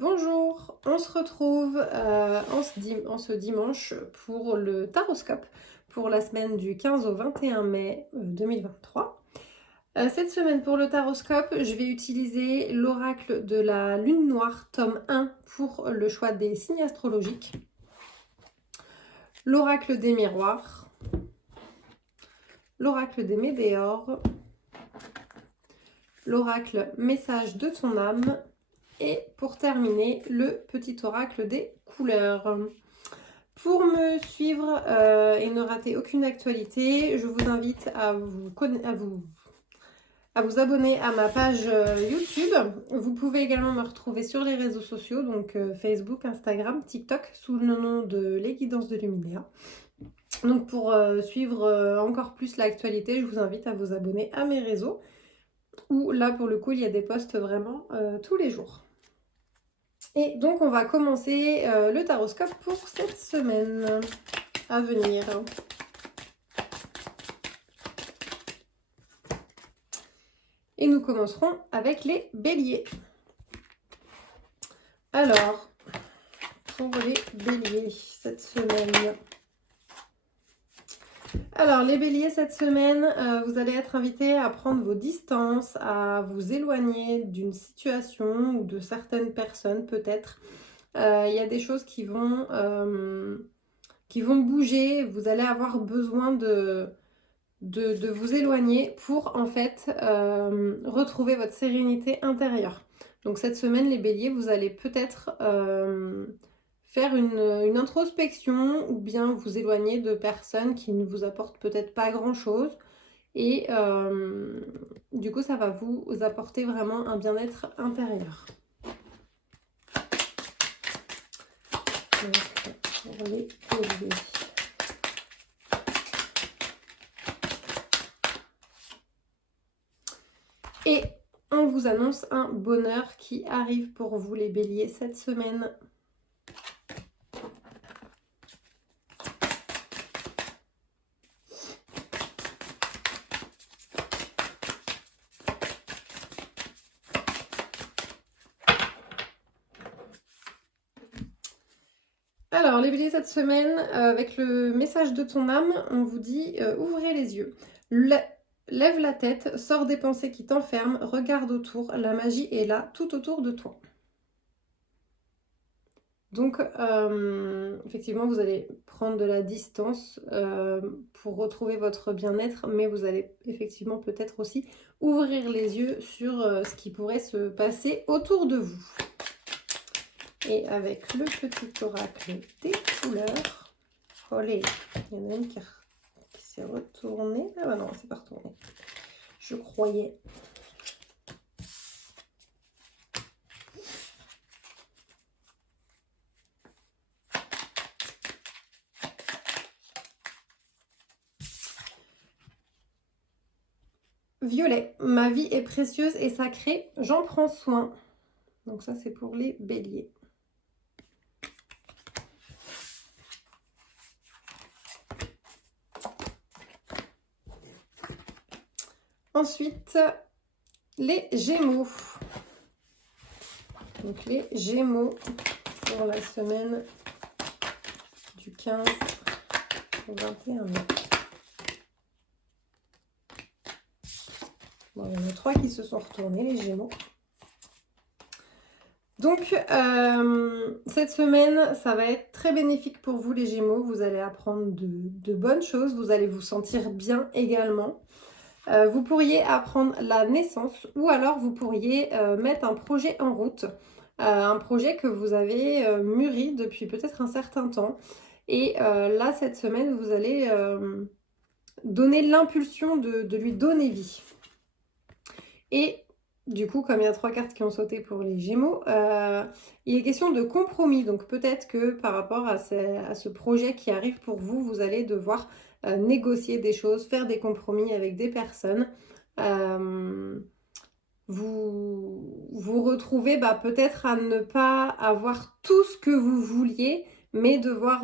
Bonjour, on se retrouve en ce dimanche pour le Taroscope pour la semaine du 15 au 21 mai 2023. Cette semaine pour le Taroscope, je vais utiliser l'oracle de la Lune Noire, tome 1, pour le choix des signes astrologiques, l'oracle des miroirs, l'oracle des météores, l'oracle message de ton âme, et pour terminer, le petit oracle des couleurs. Pour me suivre et ne rater aucune actualité, je vous invite à vous abonner à ma page YouTube. Vous pouvez également me retrouver sur les réseaux sociaux, donc Facebook, Instagram, TikTok, sous le nom de Les Guidances de Luminéa. Donc pour suivre encore plus l'actualité, je vous invite à vous abonner à mes réseaux, où là pour le coup il y a des posts vraiment tous les jours. Et donc on va commencer le taroscope pour cette semaine à venir. Et nous commencerons avec les béliers. Alors, pour les béliers cette semaine. Alors les béliers cette semaine, vous allez être invités à prendre vos distances, à vous éloigner d'une situation ou de certaines personnes peut-être. Il y a des choses qui vont bouger, vous allez avoir besoin de vous éloigner pour en fait retrouver votre sérénité intérieure. Donc cette semaine les béliers, vous allez peut-être faire une introspection ou bien vous éloigner de personnes qui ne vous apportent peut-être pas grand chose et du coup ça va vous apporter vraiment un bien-être intérieur. Donc, pour les béliers. Et on vous annonce un bonheur qui arrive pour vous les béliers cette semaine. Alors les béliers cette semaine, avec le message de ton âme, on vous dit ouvrez les yeux. Lève la tête, sors des pensées qui t'enferment, regarde autour, la magie est là, tout autour de toi. Donc, effectivement, vous allez prendre de la distance pour retrouver votre bien-être, mais vous allez effectivement peut-être aussi ouvrir les yeux sur ce qui pourrait se passer autour de vous. Et avec le petit oracle des couleurs, olé, il y en a une qui s'est retournée. Ah bah non, c'est pas retourné. Je croyais. Violet, ma vie est précieuse et sacrée, j'en prends soin. Donc ça c'est pour les béliers. Ensuite, les Gémeaux. Donc les Gémeaux pour la semaine du 15 au 21 mai. Bon, il y en a 3 qui se sont retournés, les Gémeaux. Donc, cette semaine, ça va être très bénéfique pour vous, les Gémeaux. Vous allez apprendre de bonnes choses. Vous allez vous sentir bien également. Vous pourriez apprendre la naissance ou alors vous pourriez mettre un projet en route. Un projet que vous avez mûri depuis peut-être un certain temps. Et là, cette semaine, vous allez donner l'impulsion de lui donner vie. Et du coup, comme il y a 3 cartes qui ont sauté pour les Gémeaux, il est question de compromis. Donc peut-être que par rapport à ce projet qui arrive pour vous, vous allez devoir négocier des choses, faire des compromis avec des personnes. Vous retrouvez peut-être à ne pas avoir tout ce que vous vouliez, mais devoir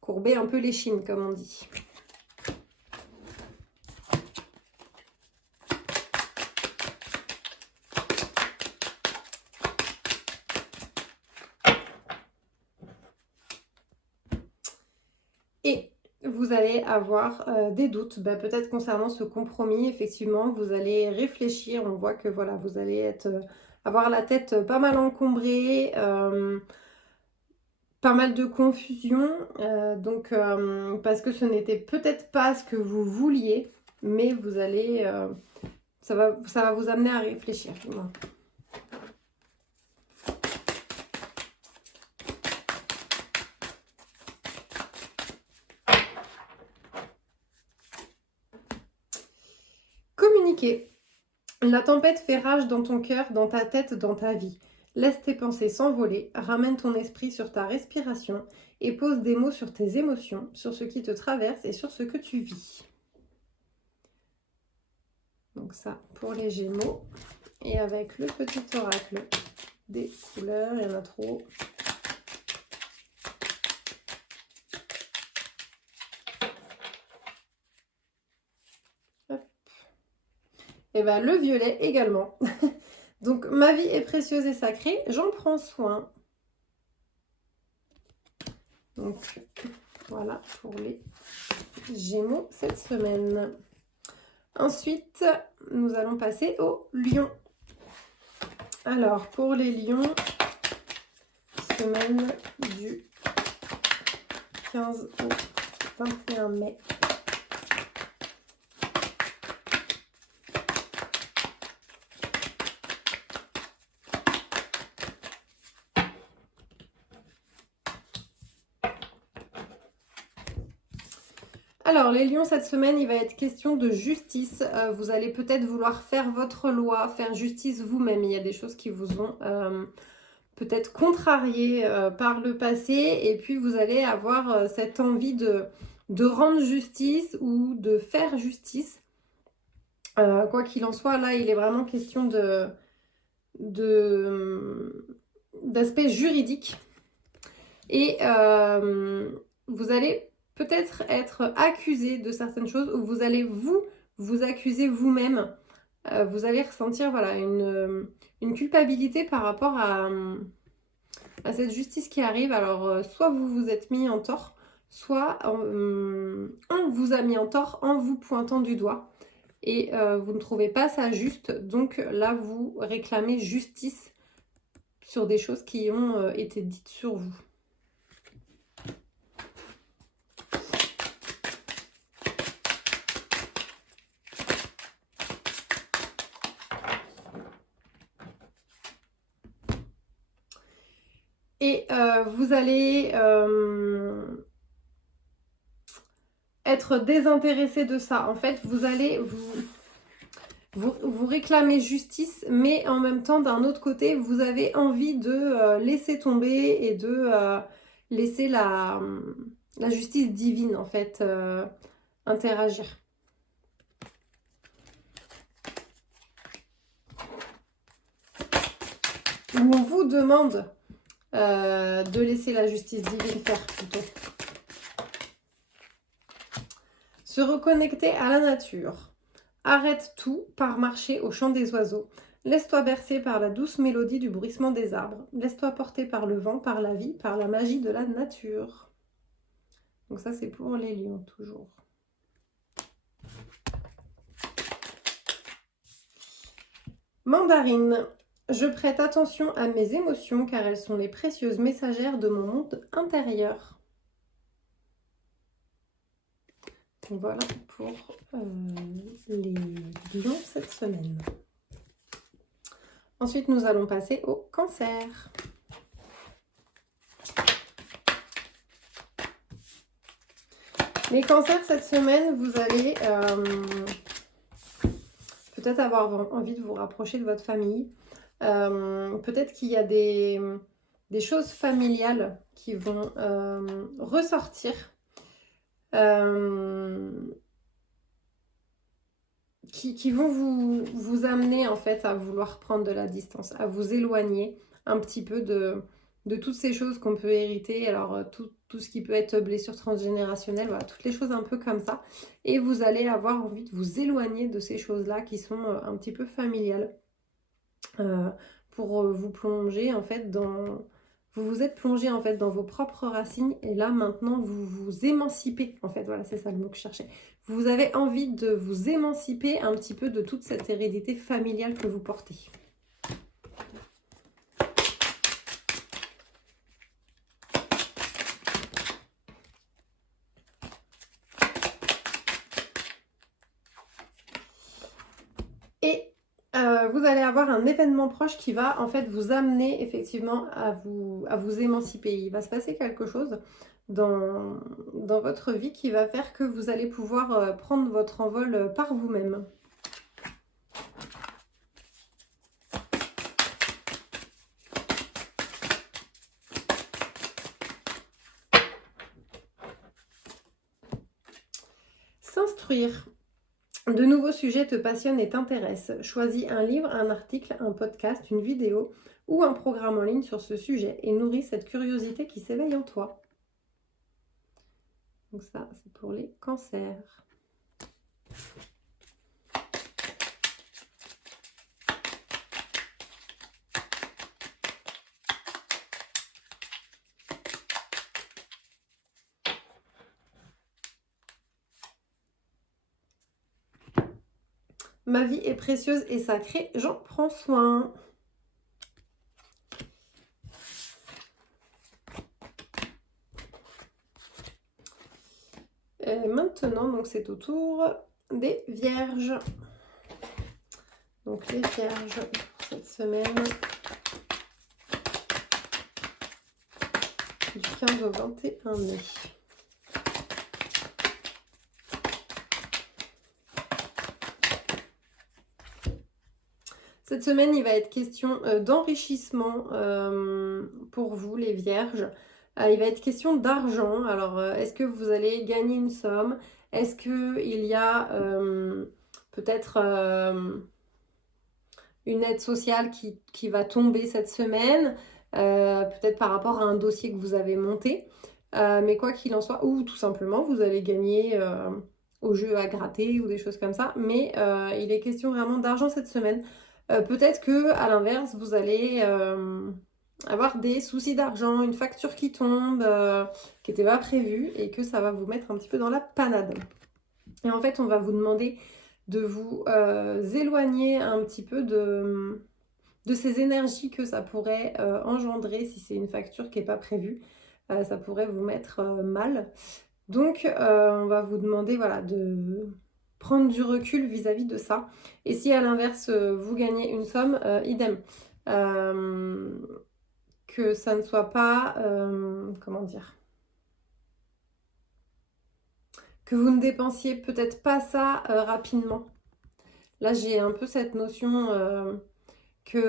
courber un peu l'échine, comme on dit. vous allez avoir des doutes, peut-être concernant ce compromis. Effectivement, vous allez réfléchir. On voit que voilà, vous allez avoir la tête pas mal encombrée, pas mal de confusion. Parce que ce n'était peut-être pas ce que vous vouliez, mais vous allez, ça va vous amener à réfléchir. Du moins. Communiquer. La tempête fait rage dans ton cœur, dans ta tête, dans ta vie. Laisse tes pensées s'envoler, ramène ton esprit sur ta respiration et pose des mots sur tes émotions, sur ce qui te traverse et sur ce que tu vis. Donc ça pour les Gémeaux. Et avec le petit oracle des couleurs, il y en a trop. Et bien le violet également. Donc ma vie est précieuse et sacrée, j'en prends soin. Donc voilà pour les Gémeaux cette semaine. Ensuite, nous allons passer aux Lions. Alors pour les Lions, semaine du 15 au 21 mai. Alors les lions, cette semaine, il va être question de justice. Vous allez peut-être vouloir faire votre loi, faire justice vous-même. Il y a des choses qui vous ont peut-être contrarié par le passé. Et puis vous allez avoir cette envie de rendre justice ou de faire justice. Quoi qu'il en soit, là, il est vraiment question d'aspect juridique. Et vous allez peut-être être accusé de certaines choses ou vous allez vous accuser vous-même. Vous allez ressentir voilà, une culpabilité par rapport à cette justice qui arrive. Alors, soit vous vous êtes mis en tort, soit on vous a mis en tort en vous pointant du doigt. Et vous ne trouvez pas ça juste. Donc là, vous réclamez justice sur des choses qui ont été dites sur vous. Et vous allez être désintéressé de ça. En fait, vous allez vous réclamer justice, mais en même temps, d'un autre côté, vous avez envie de laisser tomber et de laisser la justice divine, en fait, interagir. Ou on vous demande de laisser la justice divine faire plutôt. Se reconnecter à la nature. Arrête tout, pars marcher au chant des oiseaux. Laisse-toi bercer par la douce mélodie du bruissement des arbres. Laisse-toi porter par le vent, par la vie, par la magie de la nature. Donc ça, c'est pour les lions, toujours. Mandarine. Je prête attention à mes émotions car elles sont les précieuses messagères de mon monde intérieur. Voilà pour les lions cette semaine. Ensuite, nous allons passer au cancer. Les cancers cette semaine, vous allez peut-être avoir envie de vous rapprocher de votre famille. Peut-être qu'il y a des choses familiales qui vont ressortir. Qui vont vous amener en fait à vouloir prendre de la distance, à vous éloigner un petit peu de toutes ces choses qu'on peut hériter. Alors tout ce qui peut être blessure transgénérationnelle, voilà, toutes les choses un peu comme ça. Et vous allez avoir envie de vous éloigner de ces choses-là qui sont un petit peu familiales pour vous plonger en fait dans vous vous êtes plongé en fait dans vos propres racines et là maintenant vous vous émancipez. En fait, voilà, c'est ça le mot que je cherchais. Vous avez envie de vous émanciper un petit peu de toute cette hérédité familiale que vous portez. Et vous allez avoir un événement proche qui va en fait vous amener effectivement à vous émanciper. Il va se passer quelque chose dans votre vie qui va faire que vous allez pouvoir prendre votre envol par vous-même. S'instruire. De nouveaux sujets te passionnent et t'intéressent. Choisis un livre, un article, un podcast, une vidéo ou un programme en ligne sur ce sujet et nourris cette curiosité qui s'éveille en toi. Donc ça, c'est pour les cancers. Ma vie est précieuse et sacrée, j'en prends soin. Et maintenant, donc c'est au tour des vierges. Donc les vierges pour cette semaine du 15 au 21 mai. Cette semaine, il va être question d'enrichissement pour vous, les vierges. Il va être question d'argent. Alors, est-ce que vous allez gagner une somme? Est-ce qu'il y a peut-être une aide sociale qui va tomber cette semaine? Peut-être par rapport à un dossier que vous avez monté. Mais quoi qu'il en soit, ou tout simplement, vous allez gagner au jeu à gratter ou des choses comme ça. Mais il est question vraiment d'argent cette semaine. Peut-être que à l'inverse, vous allez avoir des soucis d'argent, une facture qui tombe, qui n'était pas prévue et que ça va vous mettre un petit peu dans la panade. Et en fait, on va vous demander de vous éloigner un petit peu de ces énergies que ça pourrait engendrer si c'est une facture qui n'est pas prévue. Ça pourrait vous mettre mal. Donc, on va vous demander voilà, de prendre du recul vis-à-vis de ça. Et si à l'inverse, vous gagnez une somme, idem. Que ça ne soit pas, comment dire, que vous ne dépensiez peut-être pas ça rapidement. Là, j'ai un peu cette notion que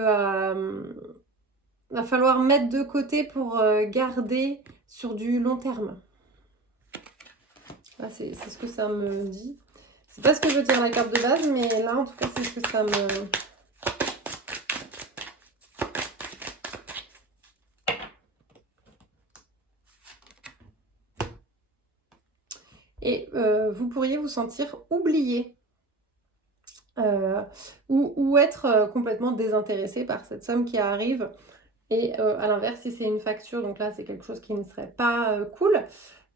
va falloir mettre de côté pour garder sur du long terme. Là, c'est ce que ça me dit. C'est pas ce que je veux dire la carte de base, mais là, en tout cas, c'est ce que ça me... Et vous pourriez vous sentir oublié ou être complètement désintéressé par cette somme qui arrive. Et à l'inverse, si c'est une facture, donc là, c'est quelque chose qui ne serait pas cool,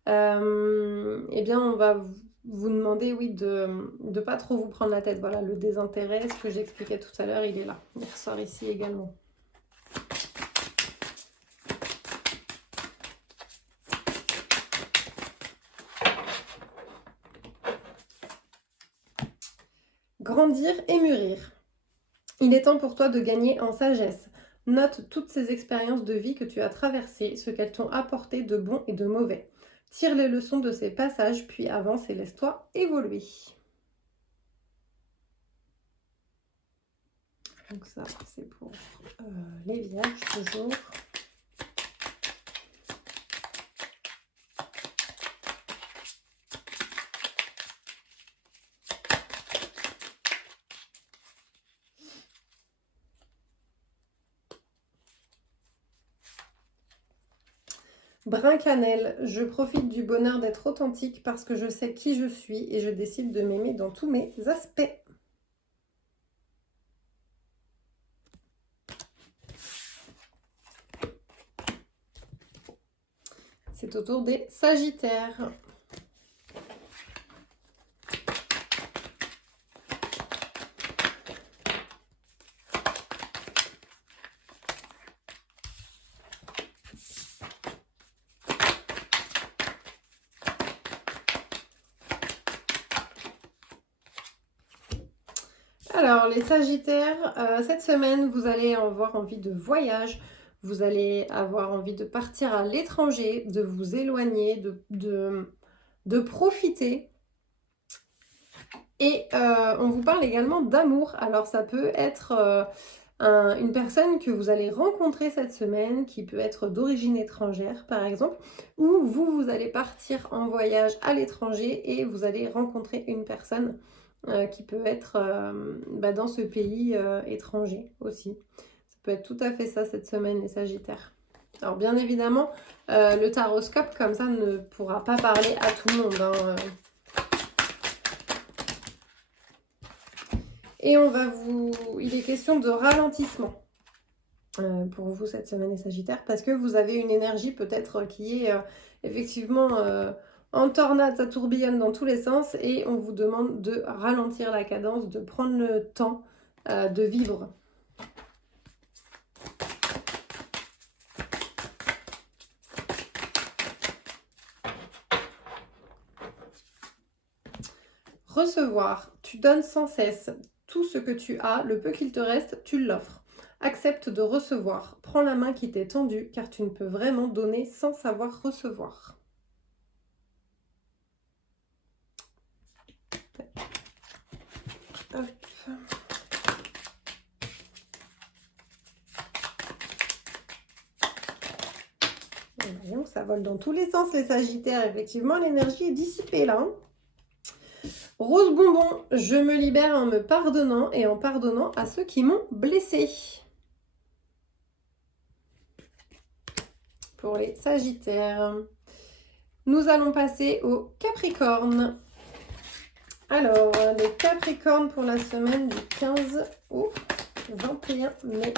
eh bien, on va vous demander, oui, de ne pas trop vous prendre la tête. Voilà, le désintérêt, ce que j'expliquais tout à l'heure, il est là. Il ressort ici également. Grandir et mûrir. Il est temps pour toi de gagner en sagesse. Note toutes ces expériences de vie que tu as traversées, ce qu'elles t'ont apporté de bon et de mauvais. Tire les leçons de ces passages, puis avance et laisse-toi évoluer. Donc ça, c'est pour les vierges toujours. Brin cannelle, je profite du bonheur d'être authentique parce que je sais qui je suis et je décide de m'aimer dans tous mes aspects. C'est au tour des Sagittaires. Alors, les Sagittaires, cette semaine, vous allez avoir envie de voyage, vous allez avoir envie de partir à l'étranger, de vous éloigner, de profiter. Et on vous parle également d'amour. Alors, ça peut être une personne que vous allez rencontrer cette semaine, qui peut être d'origine étrangère, par exemple, ou vous allez partir en voyage à l'étranger et vous allez rencontrer une personne qui peut être dans ce pays étranger aussi. Ça peut être tout à fait ça cette semaine, les Sagittaires. Alors bien évidemment, le taroscope comme ça ne pourra pas parler à tout le monde. Hein. Et il est question de ralentissement pour vous cette semaine, les Sagittaires, parce que vous avez une énergie peut-être qui est effectivement en tornade, ça tourbillonne dans tous les sens et on vous demande de ralentir la cadence, de prendre le temps de vivre. Recevoir, tu donnes sans cesse tout ce que tu as, le peu qu'il te reste, tu l'offres. Accepte de recevoir, prends la main qui t'est tendue car tu ne peux vraiment donner sans savoir recevoir. Hop. Voyons, ça vole dans tous les sens les Sagittaires. Effectivement, l'énergie est dissipée là. Rose bonbon, je me libère en me pardonnant et en pardonnant à ceux qui m'ont blessé. Pour les Sagittaires. Nous allons passer au Capricorne. Alors, les Capricornes pour la semaine du 15 au 21 mai.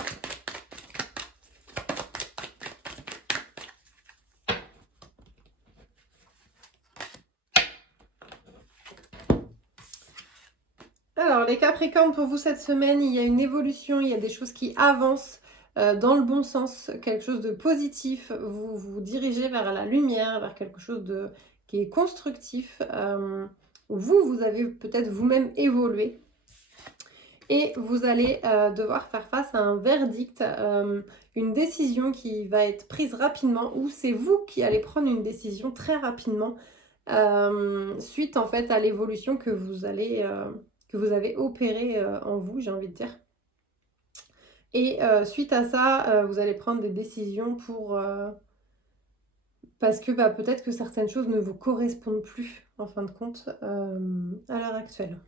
Alors, les Capricornes, pour vous cette semaine, il y a une évolution, il y a des choses qui avancent dans le bon sens, quelque chose de positif. Vous vous dirigez vers la lumière, vers quelque chose qui est constructif. Vous avez peut-être vous-même évolué. Et vous allez devoir faire face à un verdict, une décision qui va être prise rapidement, ou c'est vous qui allez prendre une décision très rapidement, suite en fait à l'évolution que vous avez opérée en vous, j'ai envie de dire. Et suite à ça, vous allez prendre des décisions parce que peut-être que certaines choses ne vous correspondent plus, en fin de compte, à l'heure actuelle.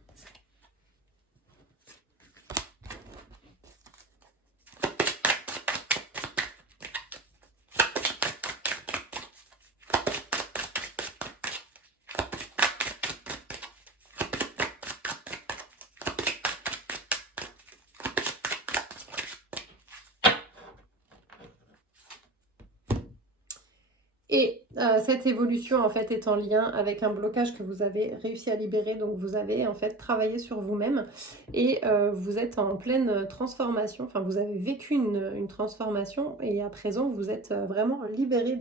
Et cette évolution en fait est en lien avec un blocage que vous avez réussi à libérer. Donc vous avez en fait travaillé sur vous-même et vous êtes en pleine transformation. Enfin, vous avez vécu une transformation et à présent vous êtes vraiment libéré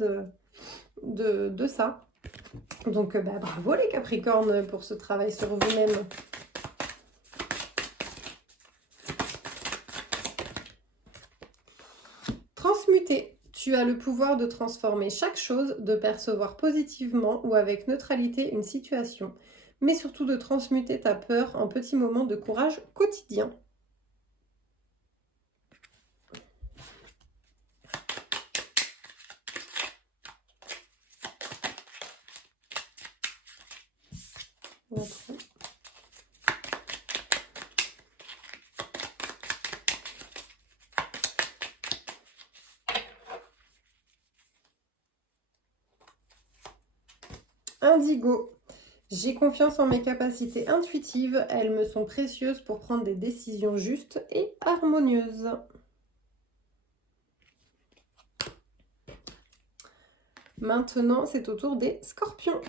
de ça. Donc bravo les Capricornes pour ce travail sur vous-même. Transmuter. Tu as le pouvoir de transformer chaque chose, de percevoir positivement ou avec neutralité une situation, mais surtout de transmuter ta peur en petits moments de courage quotidien. Indigo. J'ai confiance en mes capacités intuitives, elles me sont précieuses pour prendre des décisions justes et harmonieuses. Maintenant, c'est au tour des scorpions.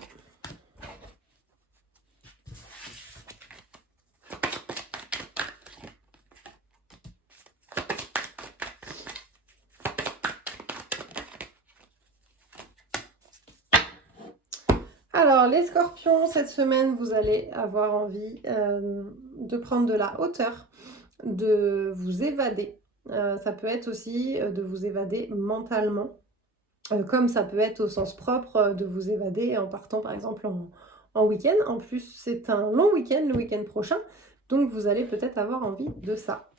Alors, les scorpions, cette semaine, vous allez avoir envie de prendre de la hauteur, de vous évader. Ça peut être aussi de vous évader mentalement, comme ça peut être au sens propre de vous évader en partant par exemple en week-end. En plus, c'est un long week-end, le week-end prochain, donc vous allez peut-être avoir envie de ça.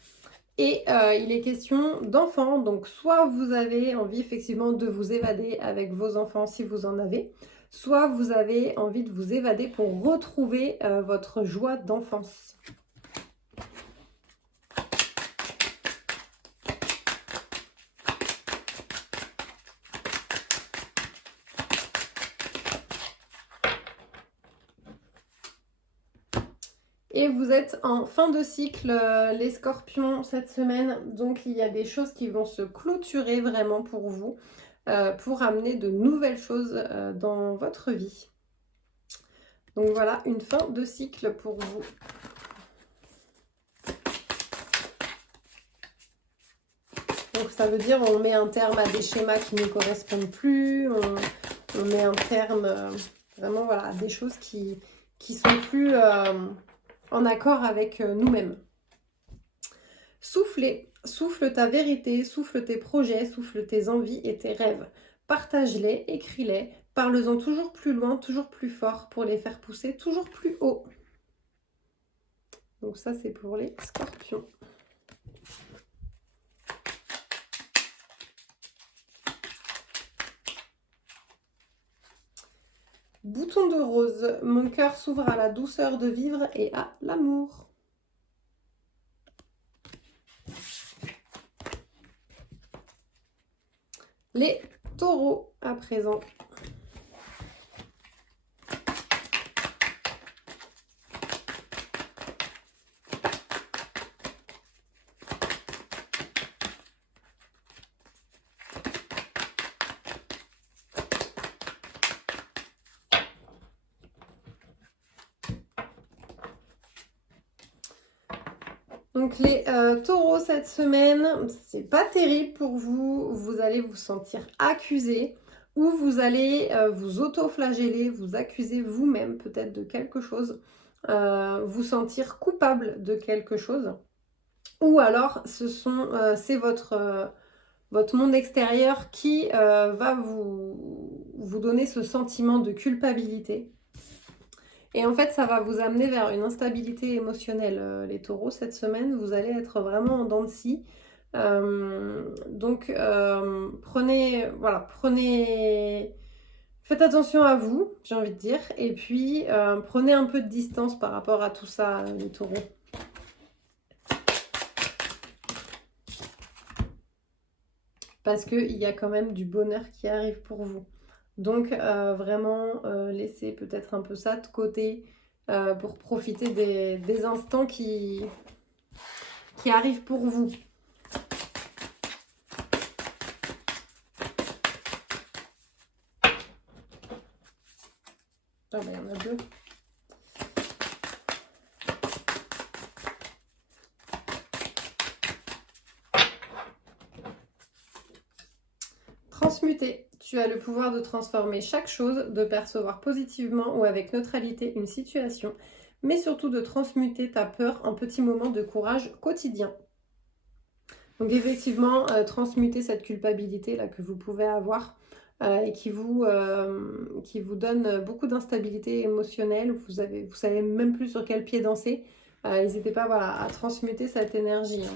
Et il est question d'enfants, donc soit vous avez envie effectivement de vous évader avec vos enfants si vous en avez, soit vous avez envie de vous évader pour retrouver votre joie d'enfance. Et vous êtes en fin de cycle, les scorpions, cette semaine. Donc, il y a des choses qui vont se clôturer vraiment pour vous, pour amener de nouvelles choses dans votre vie. Donc, voilà, une fin de cycle pour vous. Donc, ça veut dire on met un terme à des schémas qui ne correspondent plus. On met un terme, vraiment, voilà, à des choses qui sont plus... en accord avec nous-mêmes. Souffle ta vérité, souffle tes projets, souffle tes envies et tes rêves. Partage-les, écris-les, parle-en toujours plus loin, toujours plus fort pour les faire pousser toujours plus haut. Donc ça, c'est pour les scorpions. Bouton de rose, mon cœur s'ouvre à la douceur de vivre et à l'amour. Les taureaux à présent. Donc les taureaux cette semaine, c'est pas terrible pour vous. Vous allez vous sentir accusé ou vous allez vous auto-flageller, vous accuser vous-même peut-être de quelque chose, vous sentir coupable de quelque chose. Ou alors c'est votre monde extérieur qui va vous donner ce sentiment de culpabilité. Et en fait, ça va vous amener vers une instabilité émotionnelle, les taureaux, cette semaine. Vous allez être vraiment en dents de scie. Donc, faites attention à vous, j'ai envie de dire. Et puis, prenez un peu de distance par rapport à tout ça, les taureaux. Parce qu'il y a quand même du bonheur qui arrive pour vous. Donc, vraiment, laissez peut-être un peu ça de côté pour profiter des instants qui arrivent pour vous. Ah ben, il y en a deux. Transmuter. Tu as le pouvoir de transformer chaque chose, de percevoir positivement ou avec neutralité une situation, mais surtout de transmuter ta peur en petits moments de courage quotidien. Donc effectivement, transmuter cette culpabilité là que vous pouvez avoir et qui vous donne beaucoup d'instabilité émotionnelle. Vous savez même plus sur quel pied danser. N'hésitez pas à transmuter cette énergie. Hein.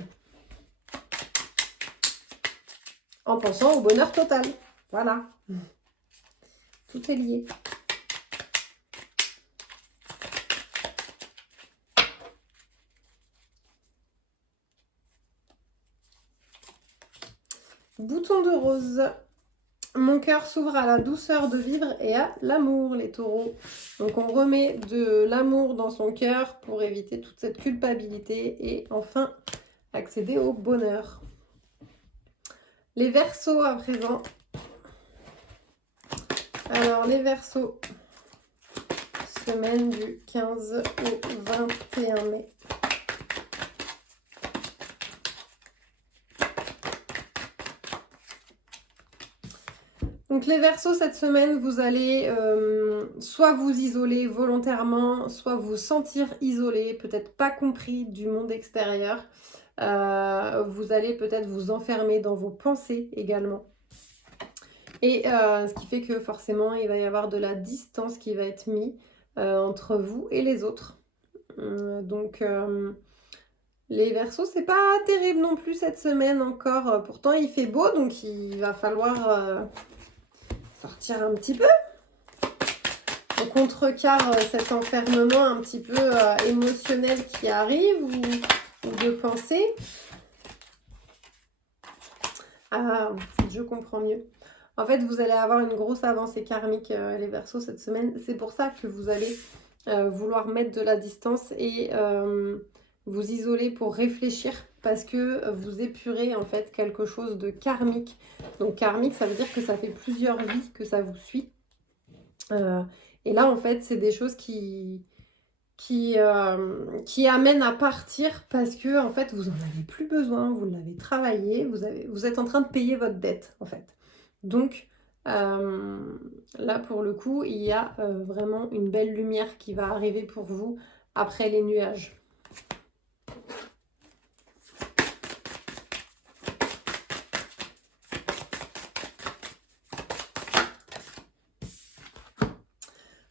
En pensant au bonheur total. Voilà. Tout est lié. Bouton de rose. Mon cœur s'ouvre à la douceur de vivre et à l'amour, les taureaux. Donc on remet de l'amour dans son cœur pour éviter toute cette culpabilité et enfin accéder au bonheur. Les Verseaux à présent. Alors, les Verseaux, semaine du 15 au 21 mai. Donc les Verseaux, cette semaine, vous allez soit vous isoler volontairement, soit vous sentir isolé, peut-être pas compris du monde extérieur. Vous allez peut-être vous enfermer dans vos pensées également. Et ce qui fait que forcément, il va y avoir de la distance qui va être mise entre vous et les autres. Donc les Verseaux, c'est pas terrible non plus cette semaine encore. Pourtant, il fait beau, donc il va falloir sortir un petit peu. On contrecarre cet enfermement un petit peu émotionnel qui arrive ou de pensée. Ah, je comprends mieux. En fait, vous allez avoir une grosse avancée karmique, les Verseaux, cette semaine. C'est pour ça que vous allez vouloir mettre de la distance et vous isoler pour réfléchir parce que vous épurez en fait quelque chose de karmique. Donc karmique, ça veut dire que ça fait plusieurs vies que ça vous suit. Et là, en fait, c'est des choses qui amènent à partir parce que, en fait, vous n'en avez plus besoin, vous l'avez travaillé, vous êtes en train de payer votre dette, en fait. Donc, là, pour le coup, il y a vraiment une belle lumière qui va arriver pour vous après les nuages.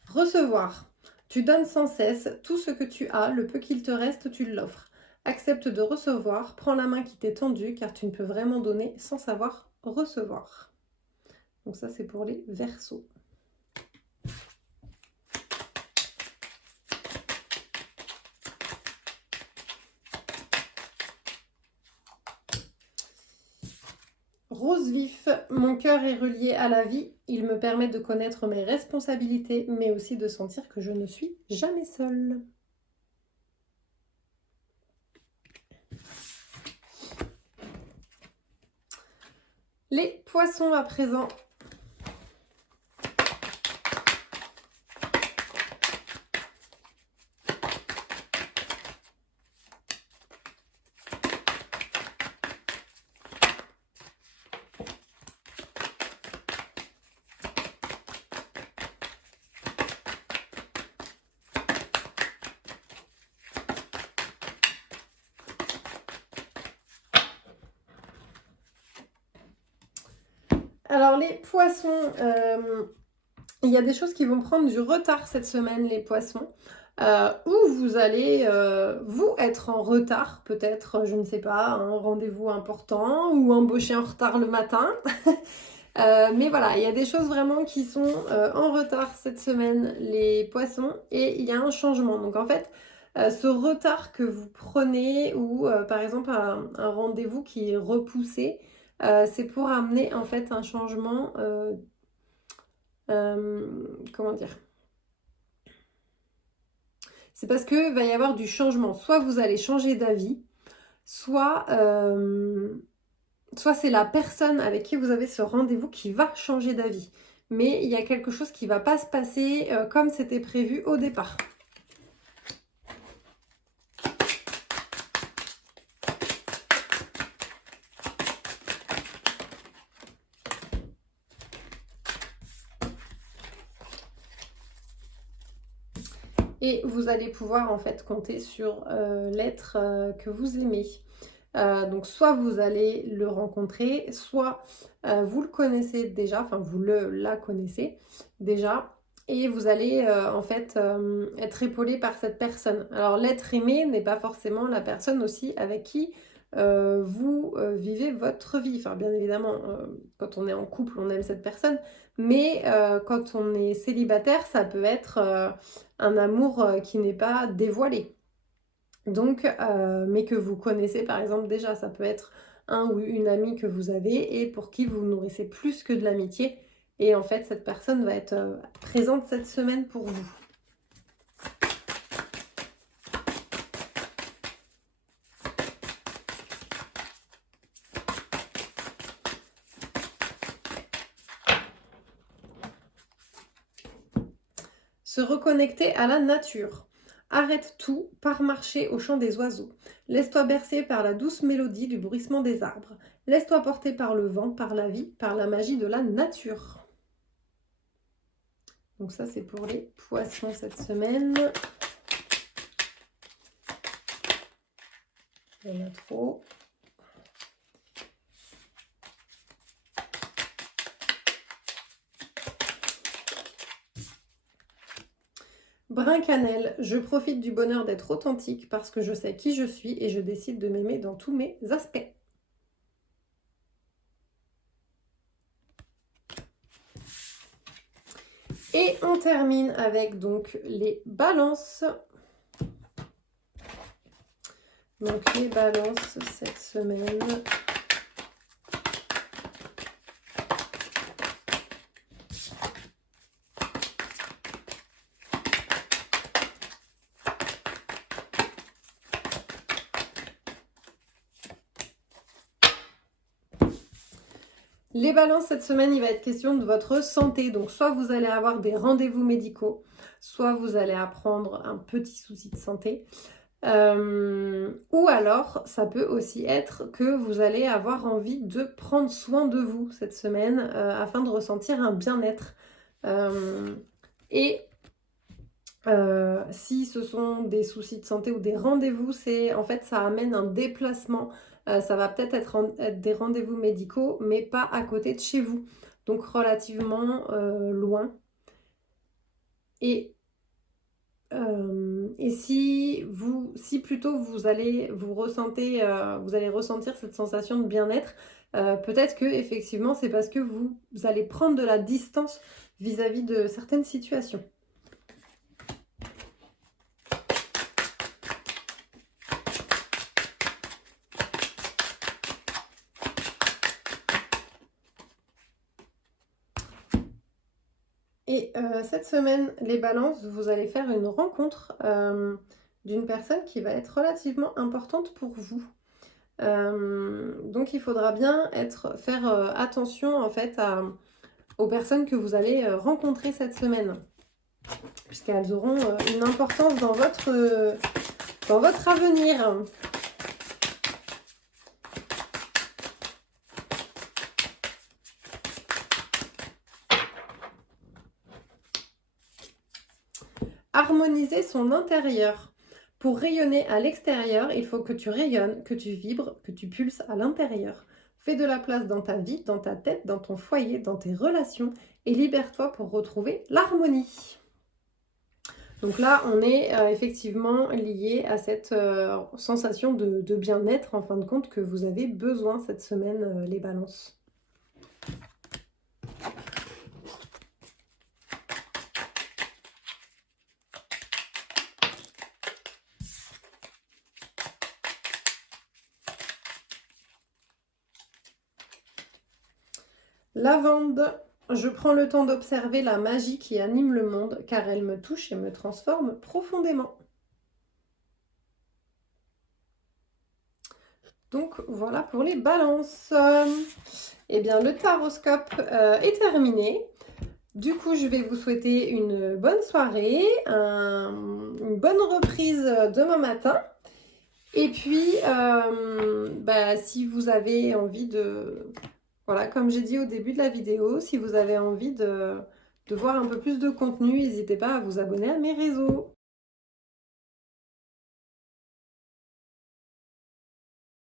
Recevoir. Tu donnes sans cesse tout ce que tu as, le peu qu'il te reste, tu l'offres. Accepte de recevoir, prends la main qui t'est tendue, car tu ne peux vraiment donner sans savoir recevoir. Donc ça, c'est pour les Verseaux. Rose vif, mon cœur est relié à la vie. Il me permet de connaître mes responsabilités, mais aussi de sentir que je ne suis jamais seule. Les Poissons à présent. Alors les Poissons, il y a des choses qui vont prendre du retard cette semaine, les Poissons. Où vous allez, vous, être en retard, peut-être, je ne sais pas, un rendez-vous important ou embaucher en retard le matin. Mais voilà, il y a des choses vraiment qui sont en retard cette semaine, les Poissons, et il y a un changement. Donc en fait, ce retard que vous prenez ou par exemple un rendez-vous qui est repoussé, c'est pour amener en fait un changement, comment dire? C'est parce que va y avoir du changement. Soit vous allez changer d'avis, soit, soit c'est la personne avec qui vous avez ce rendez-vous qui va changer d'avis. Mais il y a quelque chose qui ne va pas se passer comme c'était prévu au départ. Et vous allez pouvoir en fait compter sur l'être que vous aimez. Donc soit vous allez le rencontrer, soit vous le connaissez déjà, enfin vous la connaissez déjà, et vous allez en fait être épaulé par cette personne. Alors l'être aimé n'est pas forcément la personne aussi avec qui vous vivez votre vie. Enfin bien évidemment, quand on est en couple, on aime cette personne, mais quand on est célibataire, ça peut être un amour qui n'est pas dévoilé. Donc, mais que vous connaissez par exemple déjà, ça peut être un ou une amie que vous avez et pour qui vous nourrissez plus que de l'amitié. Et en fait, cette personne va être présente cette semaine pour vous. Se reconnecter à la nature. Arrête tout, pars marcher au chant des oiseaux. Laisse-toi bercer par la douce mélodie du bruissement des arbres. Laisse-toi porter par le vent, par la vie, par la magie de la nature. Donc ça, c'est pour les poissons cette semaine. Il y en a trop. Brin cannelle, je profite du bonheur d'être authentique parce que je sais qui je suis et je décide de m'aimer dans tous mes aspects. Et on termine avec donc les balances. Donc les balances cette semaine. Les balances, cette semaine, il va être question de votre santé. Donc, soit vous allez avoir des rendez-vous médicaux, soit vous allez apprendre un petit souci de santé. Ou alors, ça peut aussi être que vous allez avoir envie de prendre soin de vous cette semaine afin de ressentir un bien-être. Si ce sont des soucis de santé ou des rendez-vous, en fait, ça amène un déplacement. Ça va peut-être être des rendez-vous médicaux, mais pas à côté de chez vous. Donc, relativement loin. Et si plutôt vous allez ressentir cette sensation de bien-être, peut-être que effectivement c'est parce que vous allez prendre de la distance vis-à-vis de certaines situations. Et cette semaine, les balances, vous allez faire une rencontre d'une personne qui va être relativement importante pour vous. Donc il faudra bien faire attention en fait aux personnes que vous allez rencontrer cette semaine, puisqu'elles auront une importance dans votre avenir. Harmoniser son intérieur. Pour rayonner à l'extérieur, il faut que tu rayonnes, que tu vibres, que tu pulses à l'intérieur. Fais de la place dans ta vie, dans ta tête, dans ton foyer, dans tes relations et libère-toi pour retrouver l'harmonie. Donc là, on est effectivement lié à cette sensation de bien-être, en fin de compte, que vous avez besoin cette semaine, les balances. Lavande, je prends le temps d'observer la magie qui anime le monde car elle me touche et me transforme profondément. Donc voilà pour les balances. Eh bien le taroscope est terminé. Du coup je vais vous souhaiter une bonne soirée, une bonne reprise demain matin. Et puis si vous avez envie de... Voilà, comme j'ai dit au début de la vidéo, si vous avez envie de voir un peu plus de contenu, n'hésitez pas à vous abonner à mes réseaux.